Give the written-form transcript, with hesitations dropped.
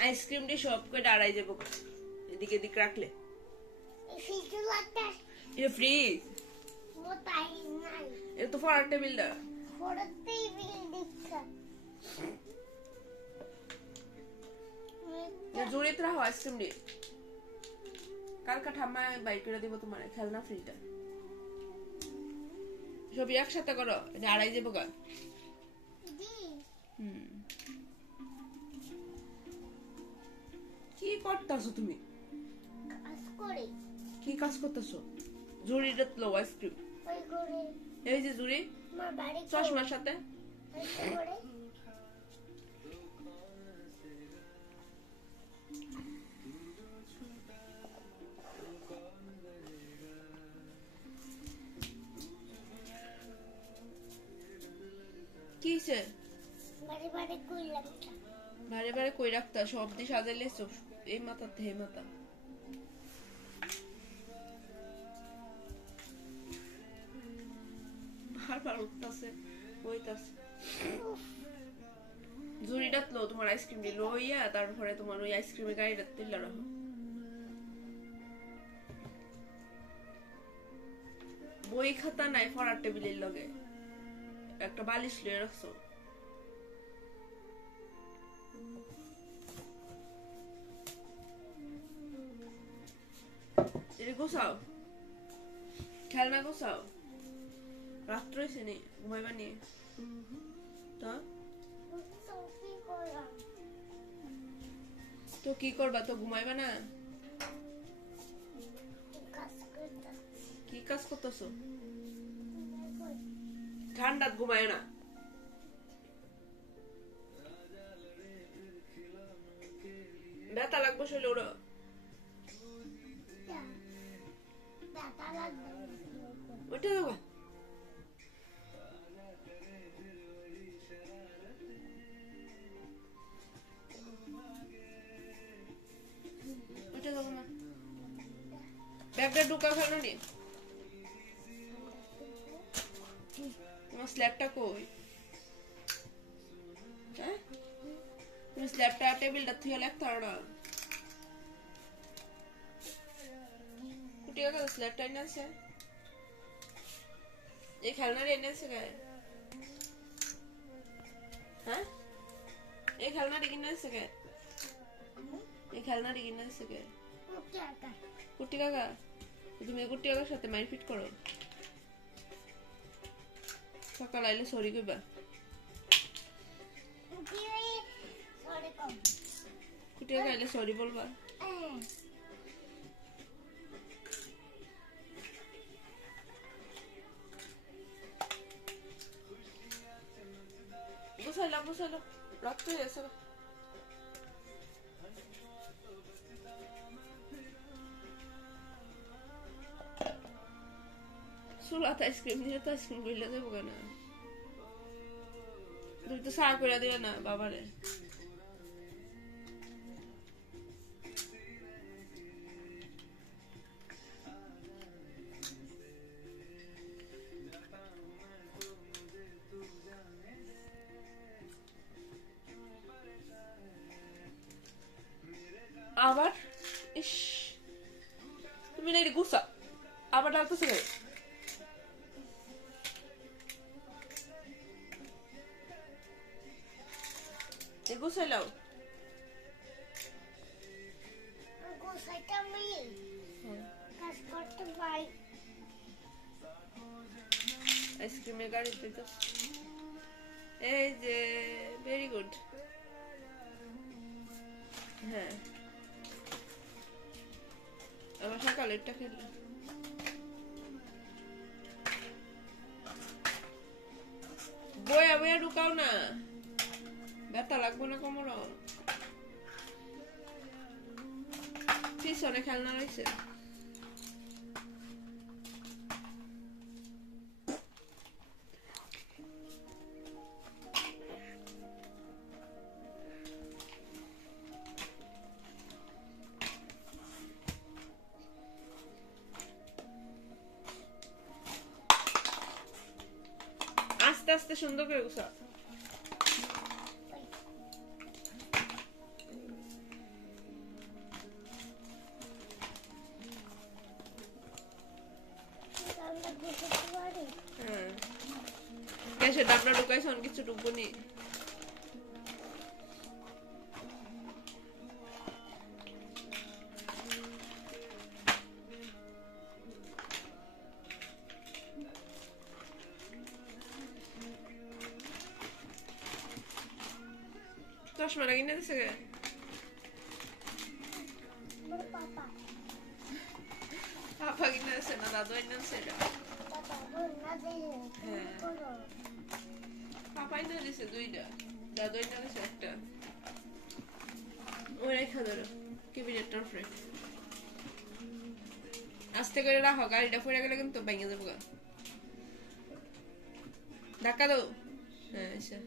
ice cream দিয়ে সব করে দাঁড়াই যাবো এদিকে এদিকে রাখলে এটা ফ্রিজ এটা তো ফরার টেবিলটা জোরে তো রাখো আইসক্রিম দিয়ে কালকা ঠাম্মা বাইক করে দিব তোমার খেলনা ফ্রিটা সবই একসাথে করো এটা আড়াই যাবো গা কি করতেছো তুমি কি কাজ করতেছো জুড়িটা লো আইসক্রিম এই যে জুড়ি চশমার সাথে কিসে বারে বারে কই রাখতা সব দিয়ে সাজাইলে এই মাথা থেকে মাথা বারবার উঠতেছে বইতাছে জুড়িটা লো তোমার আইসক্রিম দিয়ে লইয়া তারপরে তোমার ওই আইসক্রিমের গাড়িটা তুললা রাখো বই খাতা নাই পড়ার টেবিলের লগে একটা বালিশ লিয়ে রাখছো এটা গোছাও খেলনা গোছাও রাত্র হয়েছে নি ঘুমাইবা নিয়ে তো কি করবা তো ঘুমাইবা না কি কাজ করতেছো ঠান্ডাত ঘুমায় না ব্যথা লাগবে শরীরে ওরা ওইটা দেবো ওইটা দেবো না ব্যাগটা ঢুকা ফেলো নি তোমার স্ল্যাবটা কই হ্যাঁ তুমি স্ল্যাবটা টেবিলটা থুয়ে লাগতে পারো না কুটি কাকা স্ল্যাবটা এনে আছে এই খেলনাটা এনে আছে গায়ে হ্যাঁ এই খেলনাটা কিনে আছে গায়ে এই খেলনাটা কিনে আছে গায়ে কুটি কাকা তুমি কুটি কাকার সাথে মারপিট করো সকাল আইলে সরি কইবা কুটি কাকা আইলে সরি বলবা গুছাইলো রাত হয়ে গেছে চুলাতে আইসক্রিম দিলে তো আইসক্রিম গইলে যাবো কেন তুমি তো চা করে দিবে না বাবারে আবার ইস তুমি না গুছা আবার ডাকতেছে গুছাইলাও আইসক্রিমের গাড়িতে তো এই যে ভেরি গুড হ্যাঁ আবার সকালেরটা খেলে বয়া বয়া ঢুকাও না ব্যথা লাগবো না কোমর পিছনে খেলনা রয়েছে আস্তে আস্তে সুন্দর করে গুছা সে ডাবনা ঢুকাইছে অন কিছু ঢুকবনি চশমা লাগিয়ে না দিছে কে পাপা কিনে দিছে না দাদু কিনে দিছে এটা পাপাই না দিছে দুইটা দাদু কিনে দিছে একটা ওই রেখা ধরো ক্যাবিনেটটার উপরে আস্তে করে রাখো গাড়িটা পড়ে গেলে কিন্তু ভেঙে যাবো ধাক্কা দাও হ্যাঁ আচ্ছা